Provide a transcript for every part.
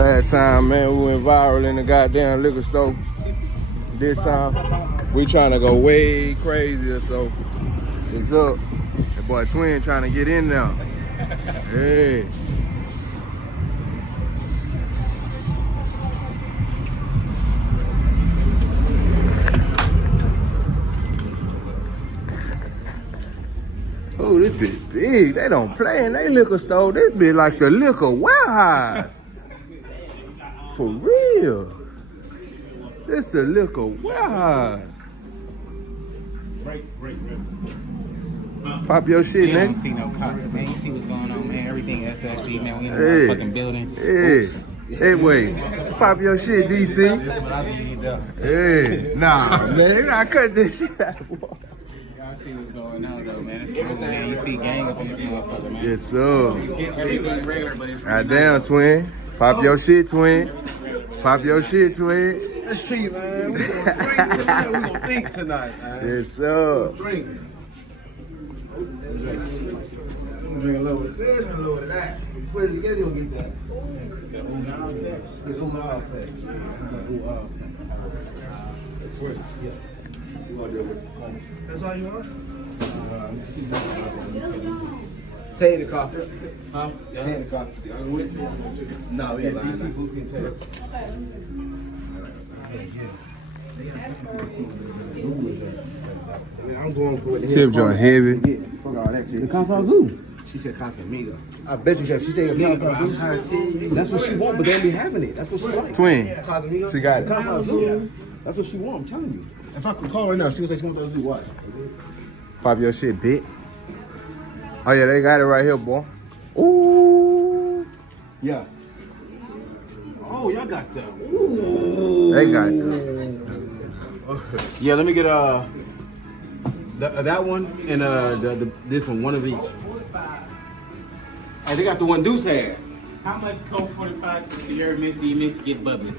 Last time, man, we went viral in the goddamn liquor store. This time, we trying to go way crazier, so it's up. That boy Twin trying to get in there. Hey. Oh, this bitch big. They don't play in they liquor store. This bitch like the liquor warehouse. For real. This the liquor warehouse. Pop your shit, man. You don't see no cops, man. You see what's going on, man. Everything SSG, man. We in the fucking building. Hey. Hey, wait. Pop your shit, DC. This is what I need, though. Hey. Nah, man. I cut this shit out. Y'all see what's going on, though, man. It's real, man. You see gang up in this motherfucker, man. Yes, sir. Everything regular, but it's God damn, Twin. Pop your shit, Twin. Pop your shit, Twin. Let's see, man. We gonna drink tonight. We gonna think tonight, man. Yes, sir. Drink. Drink a little bit of this and a little bit of that. Put it together, you'll get that. That's all you want? Tay the coffee. Huh? Tay the coffee. No, we ain't lying. Boosie and Tay. I'm going for it. Tip joint heavy. Fuck all that shit. The Casa Zoo. She said Casamigo. I bet you that she said Casa Zoo. That's what she want, but they don't be having it. That's what she like. Twin. Casamigo. She got it. Casa Zoo. That's what she want. I'm telling you. If I could call her now, she would say she wants those zoo. Watch. Pop your shit, bitch. Oh, yeah, they got it right here, boy. Ooh. Yeah. Oh, y'all got that. Ooh. They got it. Yeah, let me get that one and this one of each. Hey, they got the one Deuce had. How much Coke 45 to Sierra Mist do you miss to get bubbly?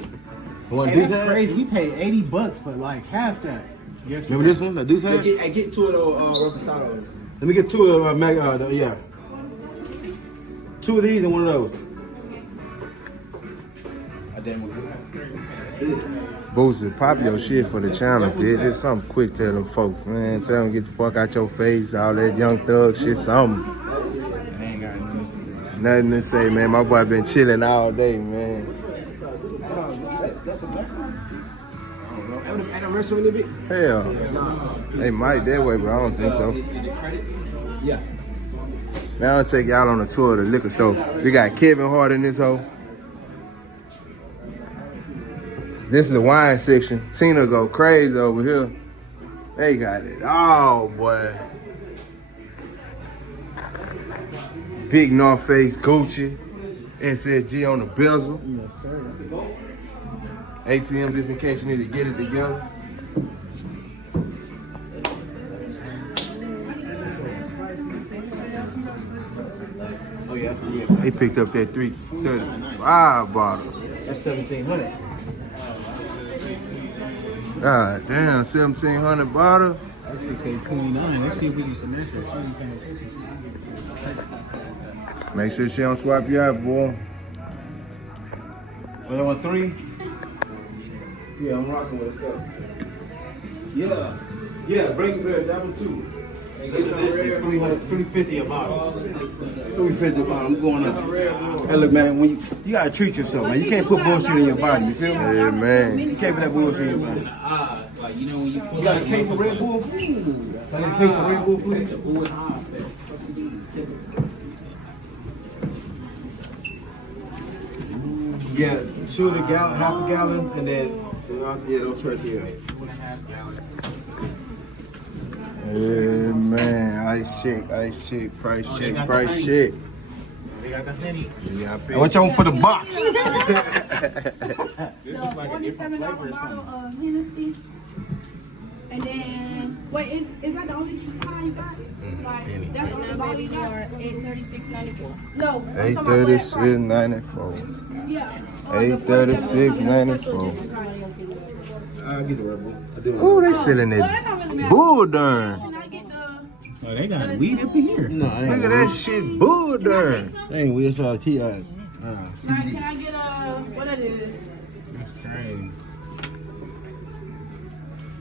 The one Hey, Deuce that's had? crazy. We paid $80 for like half that. Remember this one that Deuce had? Get two of those reposados. Let me get two of them. Yeah. Two of these and one of those. Boosie, pop your shit for the channel, bitch. Just something quick to them folks, man. Tell them get the fuck out your face, all that young thug shit, something. I ain't got Nothing to say, man. My boy been chilling all day, man. Ain't no restaurant in it? Hell, they might that way, but I don't think so. Yeah. Now I'll take y'all on a tour of the liquor store. We got Kevin Hart in this hoe. This is the wine section. Tina go crazy over here. They got it all, boy. Big North Face Gucci. SSG on the bezel. Yes, sir. ATM just in case you need to get it together. Oh yeah. They picked up that 335 bottle. That's 1,700. God damn, 1,700 bottle. Actually say 29. Let's see if we can finish it. Make sure she don't swap you out, boy. Oh, you want 3? Yeah, I'm rocking with stuff. Yeah. Yeah, bring that one too. Get this shit, 350 a bottle. 350 a bottle. I'm going up. Hey, look, man, when you gotta treat yourself, man. You can't put bullshit in your body. You feel me? Yeah, man. You can't put that bullshit in your body. Like, you know when you pull You got a case of Red Bull? Can I get a case of Red Bull, please? Ooh, and ah, Yeah, shoot a gallon, half a gallon, and then yeah, those right there. 2.5 gallons. Yeah, man. Ice check, price check, price check. They got the honey. You got I want y'all for the box. This is like a different flavor or bottle something. of Hennessy. And then, wait, is that the only kind you got? Like, that's the only bottle you got? $836.94. No. I'm talking about red price. 836.94. Yeah. 836.94. I'll get the Red Bull. I do. Oh, they selling Well, that that don't really matter. bull darn. Can I get the... Oh, they got weed up in here. No, I ain't. Look at that shit, bull darn. Ain't weird. So Like, can I get what it is? That's crazy.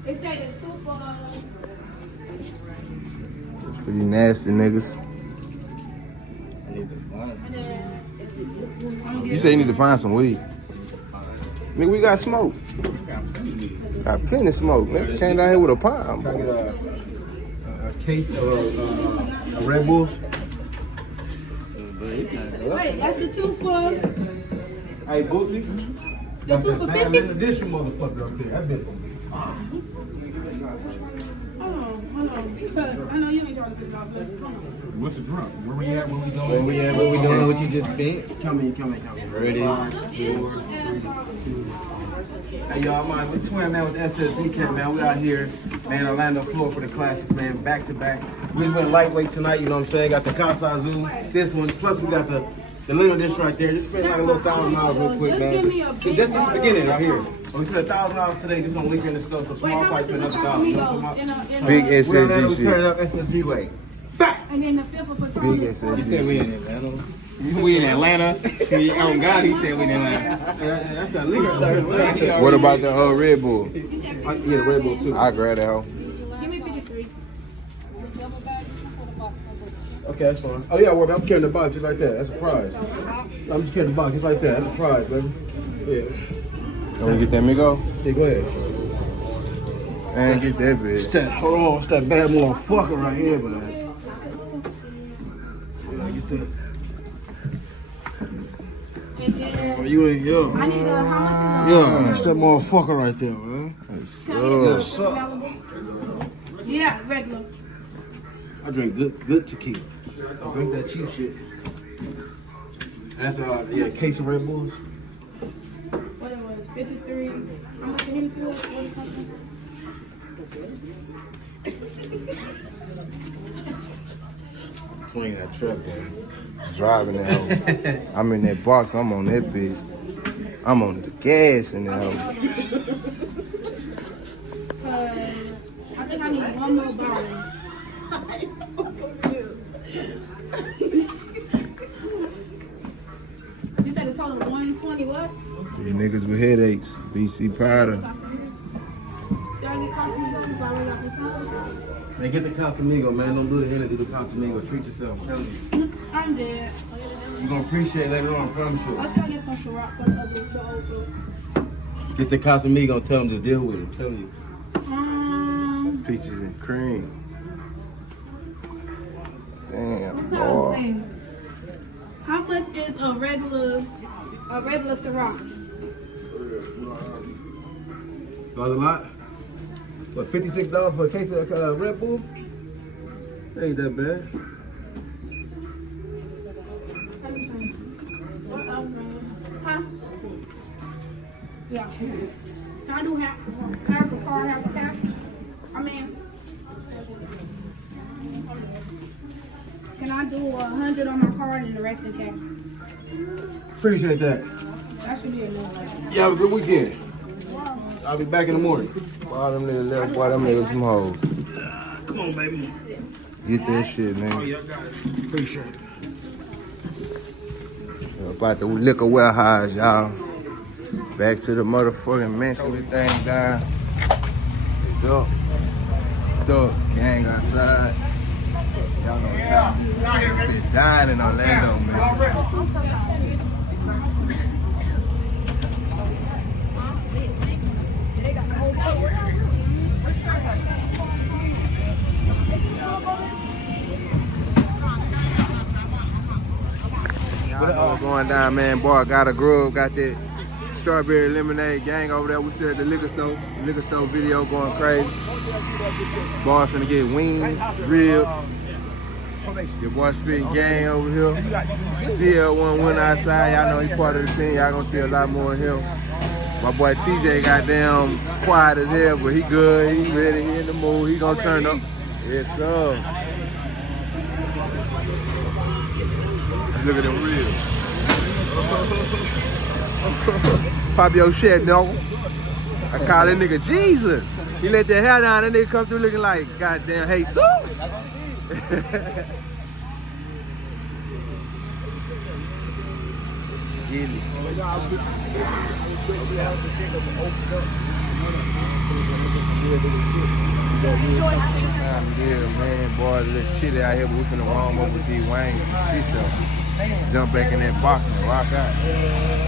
It said the 2 for For you nasty niggas. I need the fun. and then You say you need to find some weed. Nigga, we got smoke. Got plenty of smoke. Nigga came down here with a palm. Can I get a case of Red Bulls? wait, that's the 2 for. Hey, Boosie. That's two the for damn 50? addition motherfucker up there. That bitch gonna be Hold on, because I know you ain't trying to figure out, but hold on. What's the drunk? Where we at? Where we going? Where we at? What we doing? What you just spent? Come in. Ready? Hey y'all, man, we twin man with SSG Camp, man. We out here, man, Orlando, Florida for the classics, man, back to back. We went lightweight tonight, you know what I'm saying? Got the Casa Azul, this one, plus we got the limited edition right there. Just spent like a little $1,000 real quick, Just man. give me a big Just the bottle. beginning out here. So we spent $1,000 today just on weekend and stuff. So Wait, small how price much spent is the another $1,000. You know what I'm Casamigos talking about? Big We out there, SSG we turn it shit. up SSG way. And then the 5th for Big Patron. You SSG. said we in Atlanta. We in Atlanta. Oh God, he said we in Atlanta. That's that liquor service. What about the Red Bull? Yeah, the Red Bull too. I grab that hoe. Give me 53. Okay, that's fine. Oh yeah, I'm carrying the box just like that. That's a prize. I'm just carrying the box just like that. That's a prize, baby. Yeah. Don't get that Migo? Yeah, go ahead. And get that bitch. Hold on, it's that bad motherfucker right here, man. Get that. And then You ain't young. I need how much Yeah, that's that motherfucker right there, man. is available? Yeah, regular. I drink good tequila. I drink that cheap shit. That's a case of Red Bulls. What it was, 53. How much the Hennessy was? What it cost? Swing that truck, man. Driving that hoe. I'm in that box. I'm on that bitch. I'm on the gas in that hoe. I think I need one more bottle. You said a total of 120 what? You niggas with headaches. BC powder. Should I get coffee? You already got the coffee? Man, get the Casamigo, man. Don't do the Henny, do the Casamigo. Treat yourself. I'm telling you. I'm dead. You're going to appreciate it later on, I promise you. I should get some Ciroc for the old food. Get the Casamigo and tell them just deal with it. I'm telling you. Peaches and cream. Damn, I'm boy. saying, how much is a regular Ciroc? That was a lot. What, $56 for a case of Red Bull? That ain't that bad. Huh? Yeah. Can I do half a card, half a cash? I mean, can I do 100 on my card and the rest in cash? Appreciate that. That should be enough. You have a good weekend. I'll be back in the morning. Boy, them niggas left, boy, them niggas some hoes. Come on, baby. Get that shit, man. Y'all got it. Appreciate it. About the liquor warehouse, y'all. Back to the motherfucking mansion. Everything down. It's up. Stuck. Gang outside. Y'all know y'all. They dying in Orlando, man. Y'all know what's going down, man. Boy, got a grub, got that strawberry lemonade gang over there. We still at the liquor store. The liquor store video going crazy. Boy finna get wings, ribs. Your boy Spit Gang over here. CL1 went outside. Y'all know he part of the team. Y'all gonna see a lot more of him. My boy TJ goddamn quiet as hell, but he good. He ready. He in the mood. He gonna turn up. Yes, sir. Look at them ribs. Pop your shit, no. I call that nigga Jesus. He let that hair down, that nigga come through looking like goddamn Jesus. Gilly. Time it is, man. Boy, a little chilly out here, but we finna warm up with D. Wayne. See something. Jump back in that box and rock out.